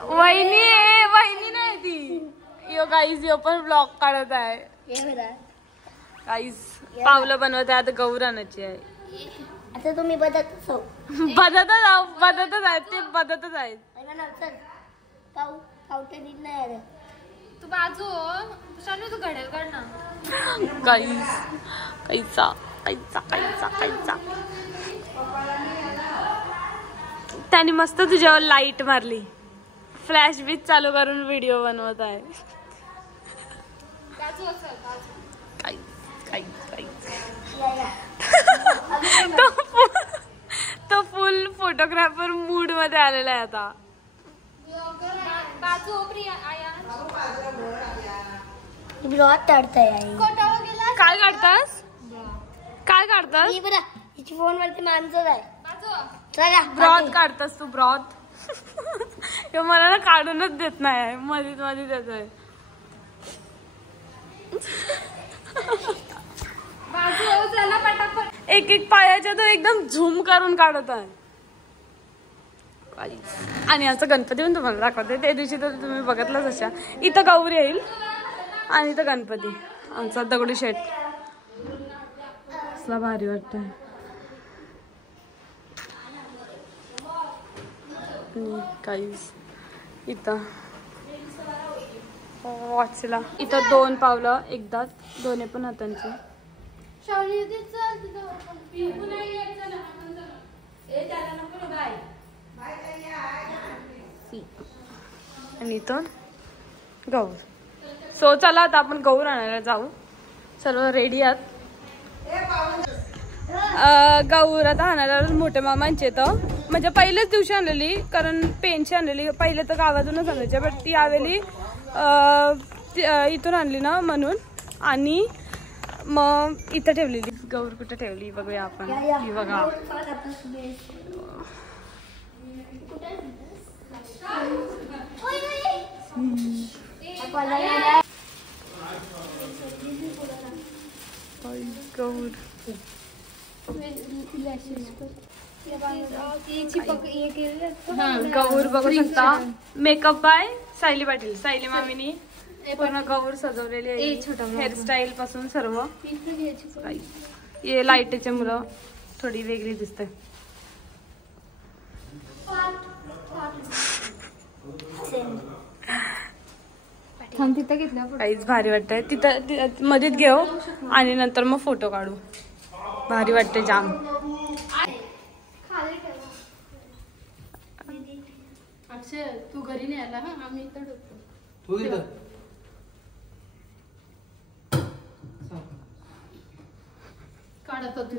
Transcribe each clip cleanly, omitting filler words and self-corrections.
वहिनी नाही ती। यो गाईज यो पण ब्लॉग काढत आहे। गाईज पावलं बनवत आहे, आता गौर आणायची आहे। आता तुम्ही बदतच हो। बदतच आहेत ते, बदतच आहेत। तू बाजू शानू, तू घड्याळ काढ ना। गाईज कैचा कैचा कैचा कैचा त्याने मस्त तुझ्यावर लाईट मारली, फ्लॅश बीच चालू करून व्हिडिओ बनवत आहे। तो फुल फोटोग्राफर मूड मध्ये आलेला आहे आता। काय काढतास, काय काढतास? फोन वरती माणसं आहे, ब्रॉथ काढतास तू? ब्रॉथ मला ना काढूनच देत नाही, मधीच मध्ये देतोय। एक एक पायाच्या तो एकदम झूम करून काढत आहे। आणि आमचा गणपती पण तुम्हाला दाखवते, त्या दिवशी तर तुम्ही बघितलंच अशा। इथं गौरी येईल आणि इथं गणपती, आमचा दगडूशेठ। असला भारी वाटतंय। काहीच इथं वाचला, इथं 2 पावलं एकदा, दोन्ही पण हातांची। आणि इथं गौर। सो चला आता आपण गौर आणायला जाऊ, सर्व रेडी आहात। गौर आता आणायला मोठ्या मामांचे तर, म्हणजे पहिल्याच दिवशी आणलेली, कारण पेनची आणलेली। पहिले तर गावातूनच आणायच्या, बट ती यावेळी इथून आणली ना म्हणून, आणि मग इथं ठेवलेली। गौर कुठे ठेवली बघूया आपण, ही बघा। गौर गौर बघू शकता, मेकअप बाय सायली पाटील। सायली मामीनी पूर्ण गौर सजवलेली आहे, हेअरस्टाईल पासून सर्व। लाईटचे मुलं थोडी वेगळी दिसते। काहीच भारी वाटतंय तिथं, मध्येच घेऊ आणि नंतर मग फोटो काढू। भारी वाटते जाम। अक्षय तू घरी नाही आला, हा आम्ही इथं काढत होतो।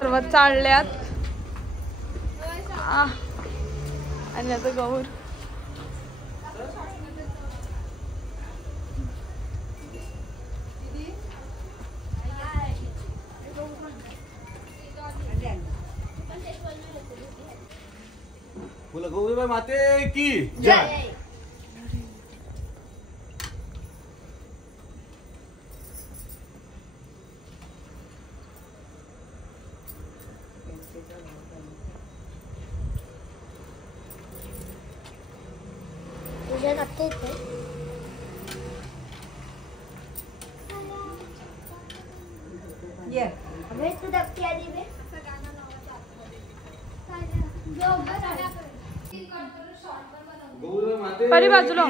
सर्व चालल्यात आणि आता गौर। बोला गौरीबाई माते की जय। परी बाजूला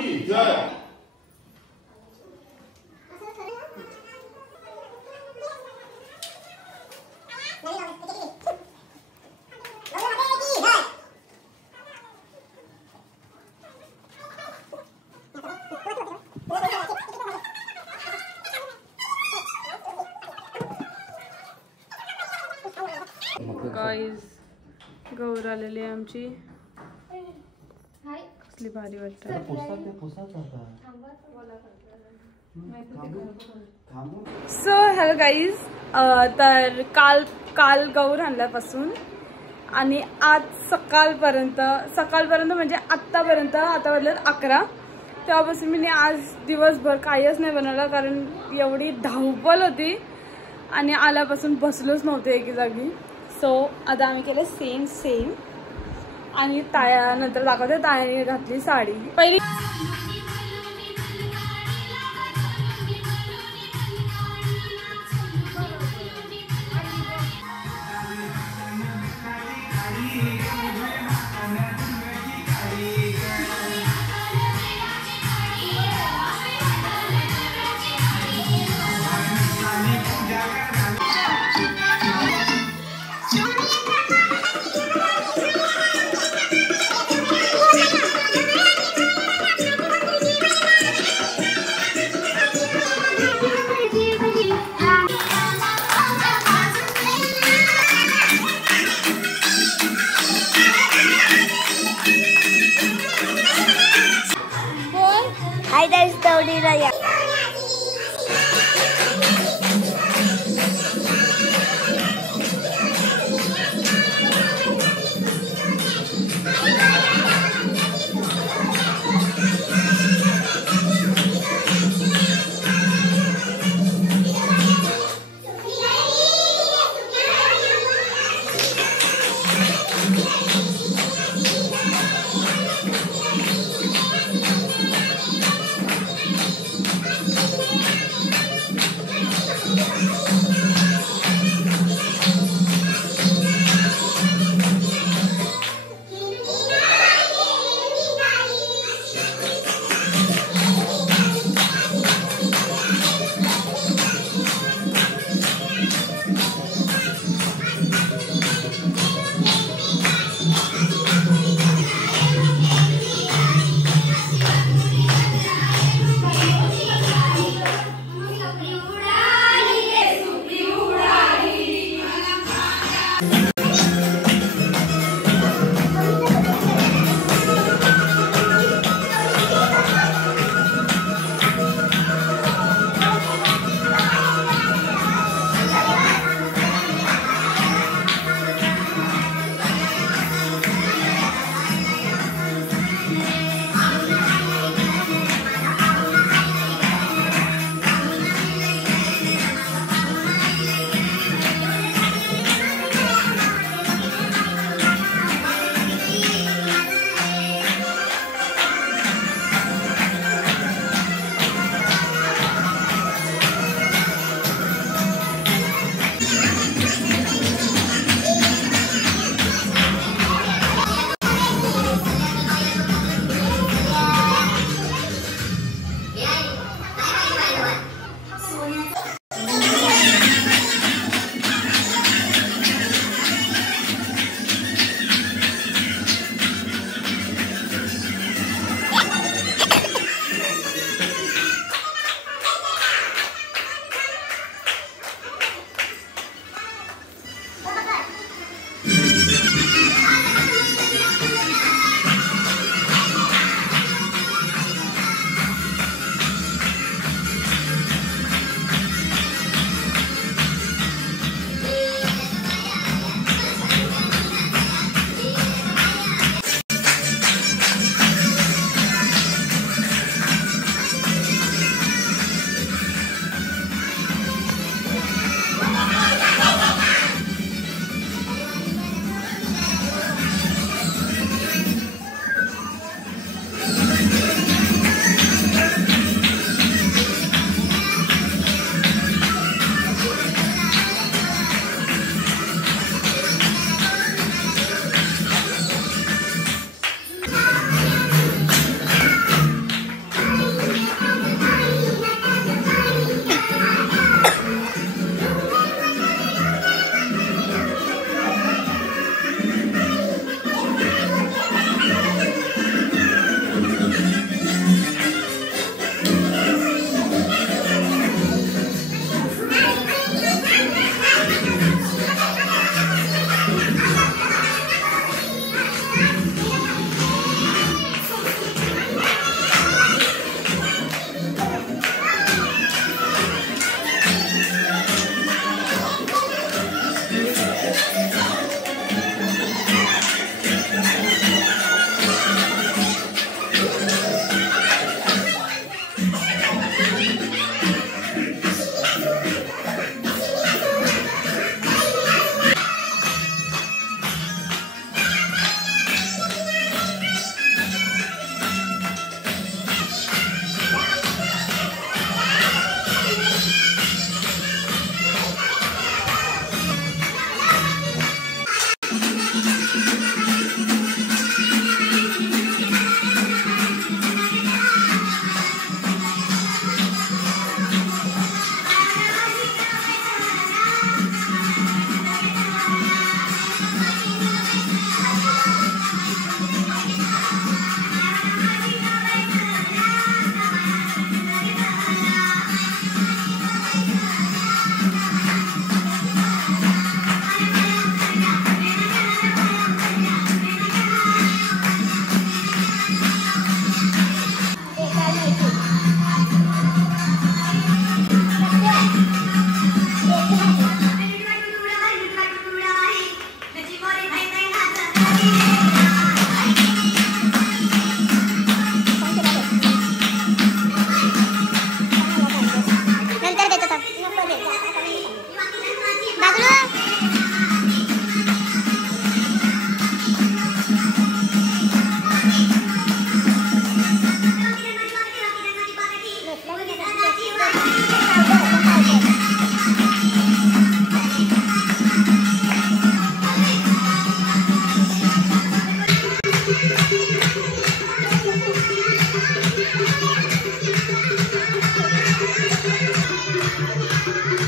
गाईज गौर आलेली आहे आमची। कसली भारी वाटत। सो हॅलो गाईज, तर काल गौर आणल्यापासून आणि आज सकाळपर्यंत म्हणजे आत्तापर्यंत, आता वाजल्यात 11, तेव्हापासून मी आज दिवसभर काहीच नाही बनवलं कारण एवढी धावपळ होती आणि आल्यापासून बसलोच नव्हते एके जागी. सो आता आम्ही केलं सेम आणि नंतर दाखवते. तायाने घातली साडी पहिली. हाय गाईस, तेवढीला या.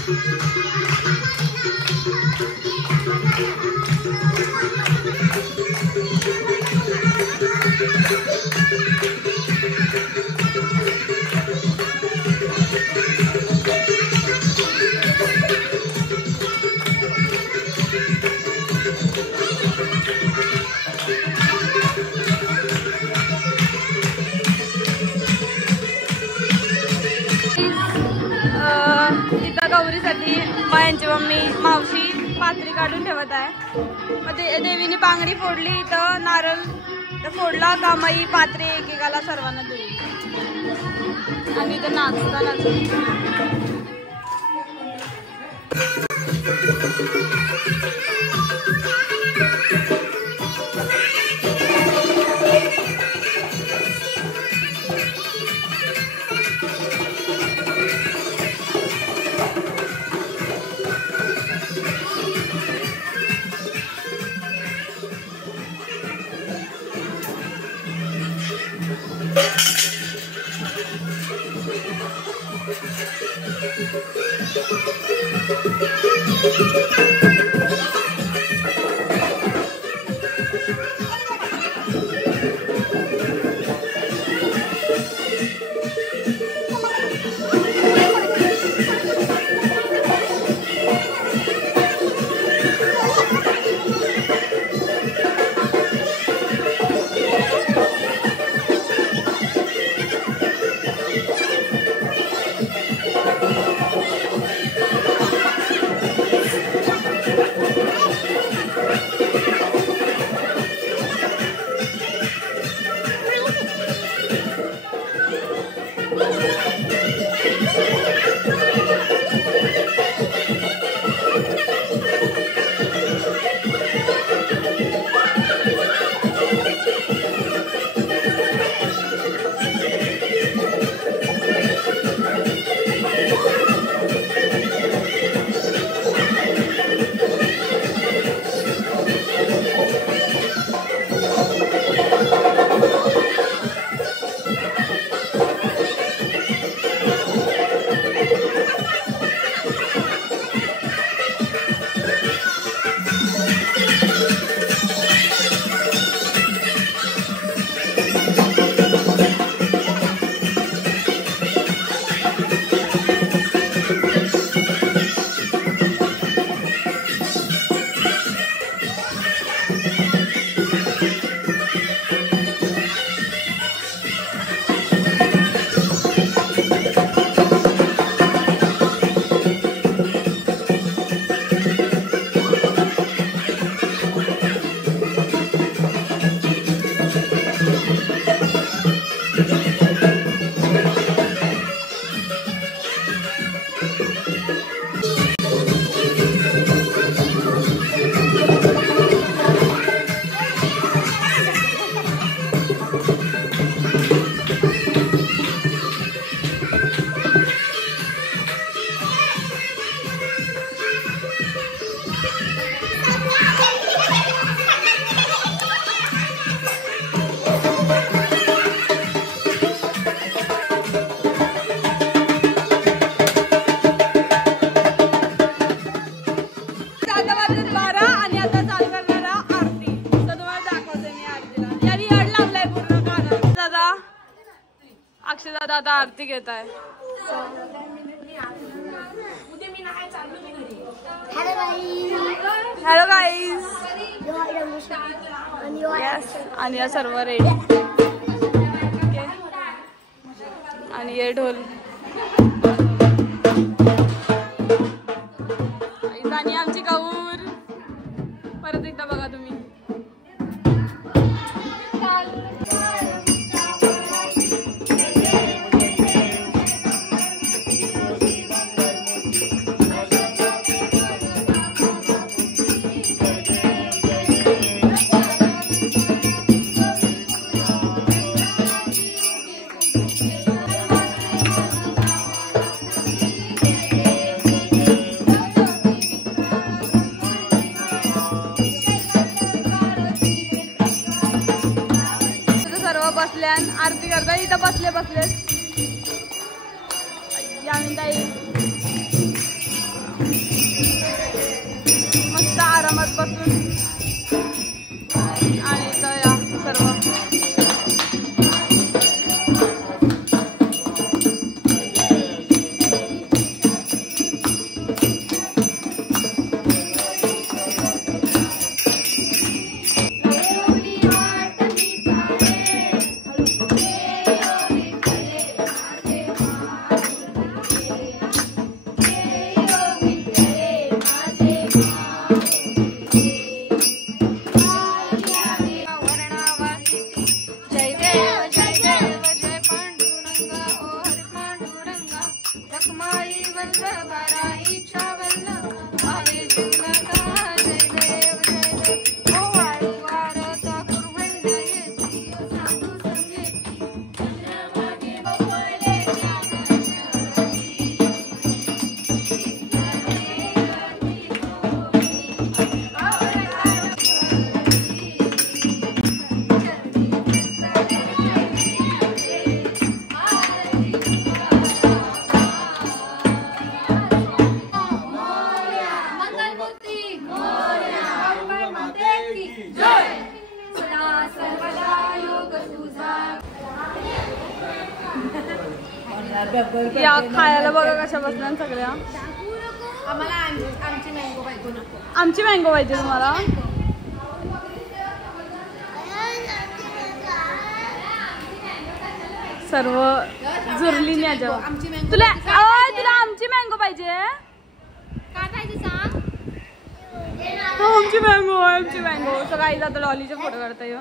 इथं गौरीसाठी यांची मम्मी मावशी पात्री काढून ठेवत आहे. मग देवीने बांगडी फोडली, इथं नारळ फोडला का मग पात्रे एकेकाला सर्वांना दिली आणि इथं नाचता दादा आरती घेत आहे. Hello guys. आणि या सर्व रेडी आणि ये ढोल आणि आमची गौर. परत एकदा बघा तुम्ही. आरती करता इथं बसले या खायला बघा कशा बसल्या सगळ्या. आमची मँगो पाहिजे तुम्हाला. सर्व जुरली नाही तुला. तुला आमची मँगो पाहिजे. काय पाहिजे सांग. आमची मँगो आमची मँगो. तर काही जातं डॉलीचे फोटो काढता येऊ.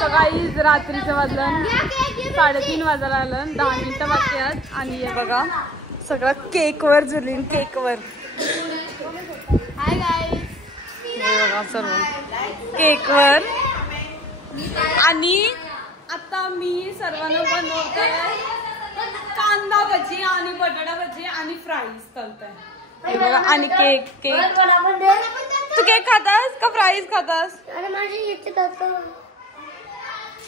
सकाळी रात्रीचं वाजलं 3:30 वाजायला आलं. 10 मिनिटं बाकी आहेत. आणि हे बघा सगळं केकवर जुरलीन. केकवर हे बघा सर्व केकवर. आणि आता मी सर्वांना बनवतोय कांदा भजी आणि बटाटा भजी आणि फ्राईज तळतोय. हे बघा. आणि केक केक तू केक खातास का फ्राईज खातास.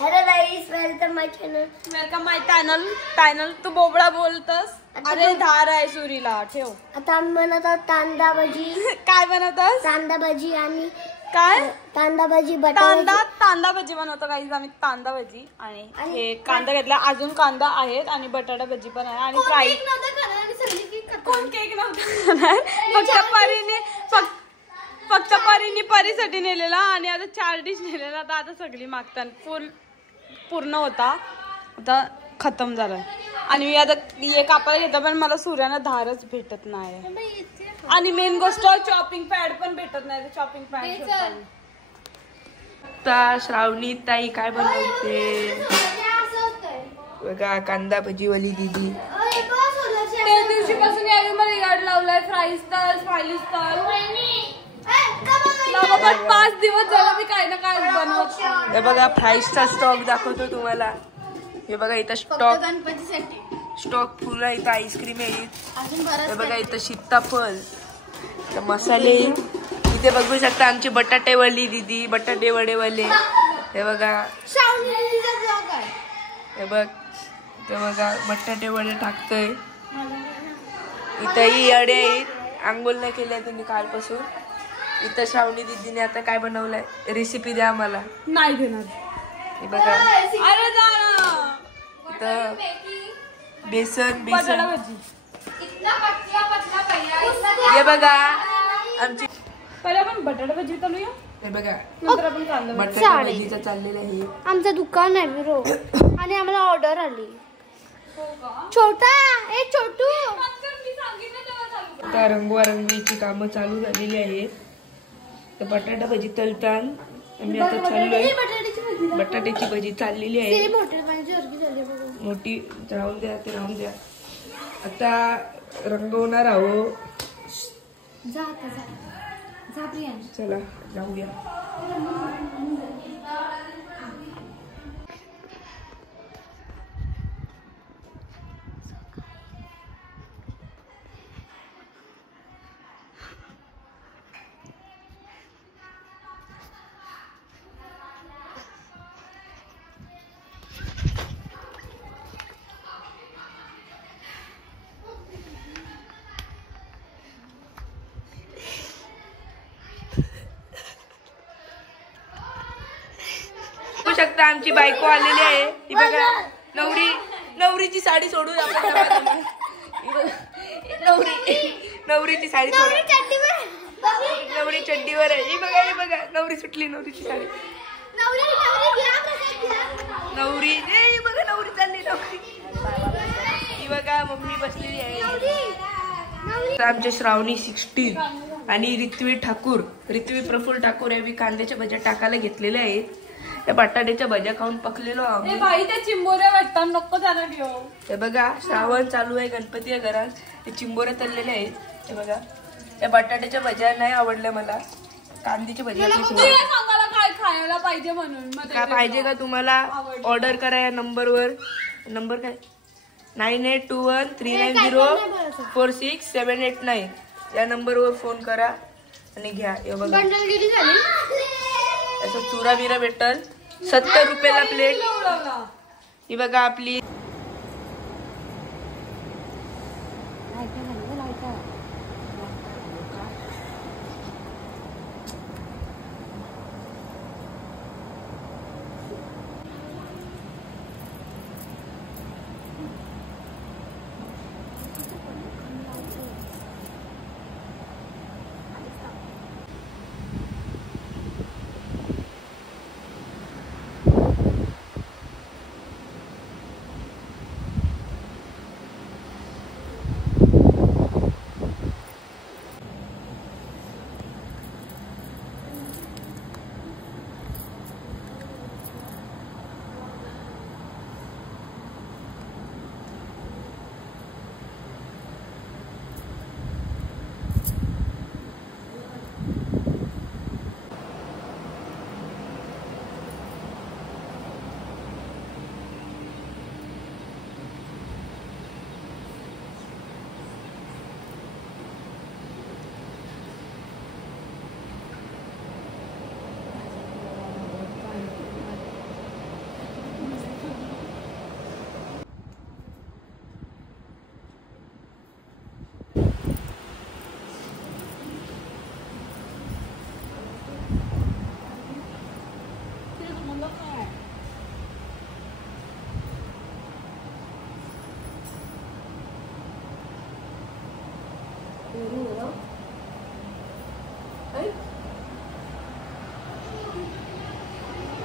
हॅलो गाईस, वेलकम माय चॅनल. वेलकम माय चॅनल. चॅनल तू बोबडा बोलतस. अरे धार आहे सुरीला ठेव. आता आम्ही बनवतो कांदा भजी. काय बनवतस. कांदा भजी आणि काय कांदा भजी बटाटा. कांदा भजी बनवतो काही. आम्ही कांदा भजी आणि हे कांदा घेतला. अजून कांदा आहेत आणि बटाटा भजी पण आहे आणि फ्राई. कोण केक नव्हता. फक्त परीने परीसाठी नेलेला आणि आता 4 डिश नेलेला. आता सगळी मागतात. पूर्ण होता आता खतम झालाय. आणि मी आता हे कापायला घेतो पण मला सूर्यानं धारच भेटत नाही. आणि मेन गोष्ट चॉपिंग पॅड पण भेटत नाही. चॉपिंग पॅड श्रावणी ताई काय बनवते बघा. कांदा भजीवाली दीदी 3 दिवशीपासून यावी याड लावलाय. फ्राईज तळ स्पायलिश तळ. 5 दिवस झाला मी काय ना काय बनवत. हे बघा फ्राईजचा स्टॉक दाखवतो तुम्हाला. हे बघा इथं स्टॉक फुल आहे. इथं आईस्क्रीम आहे. हे बघा इथं सीताफळ मसाले. इथे बघू शकता आमची बटाटे वडी दीदी. बटाटे वडेवाले. हे बघा हे बघा बटाटे वडे टाकतोय. इथंही अडे आहेत. आंघोळ नाही केल्या त्यांनी कालपासून. इथं श्रावणी दीदीने आता काय बनवलंय रेसिपी द्या आम्हाला. नाही देणार. हे बघा इथं बेसन भजी. हे बघा आमची पहिले आपण बटाटा भजी तळूया. हे बघा नंतर आपण कांदा बटाटा भजीचं चाललेलं आहे. आमचं दुकान आहे ब्रो. आणि आम्हाला ऑर्डर आली. छोटा ए छोटू. आता रंगवारंगीची कामं चालू झालेली आहेत. तर बटाटा भजी तळतात. आम्ही आता चाललोय. बटाट्याची भजी चाललेली आहे. मोठी राहून द्या ते राहून द्या. आता रंगवणार आहोत. चला जाऊया. बघू शकता आमची बायको आलेली आहे. ही बघा नवरीची साडी सोडून आपण नवरीची साडी सोडून नवरी चड्डीवर आहे. ही बघा नवरी सुटली नवरीची साडी. नवरी बघा नवरी चालली नवरी. ही बघा मम्मी बसलेली आहे. आमच्या श्रावणी 16 आणि रित्वी प्रफुल्ल ठाकूर आहे. कांद्याच्या भज्या टाकायला घेतलेल्या आहेत. त्या बटाट्याच्या भज्या खाऊन पकलेलो आम्ही. बाई त्या चिंबोऱ्या वाटतात नको त्याला घेऊ. हे बघा श्रावण चालू आहे गणपती आहे घरात. ते चिंबोऱ्या तळलेल्या आहेत. हे बघा त्या बटाट्याच्या भज्या नाही आवडल्या मला. कांद्याच्या भज्या सांगायला काय खायला पाहिजे म्हणून काय पाहिजे का तुम्हाला ऑर्डर करा या नंबरवर. नंबर काय 982139046789 या नंबरवर फोन करा आणि घ्या. हे बघा असं चुरा बिरा भेटल 70 रुपयाला प्लेट. ही बघा आपली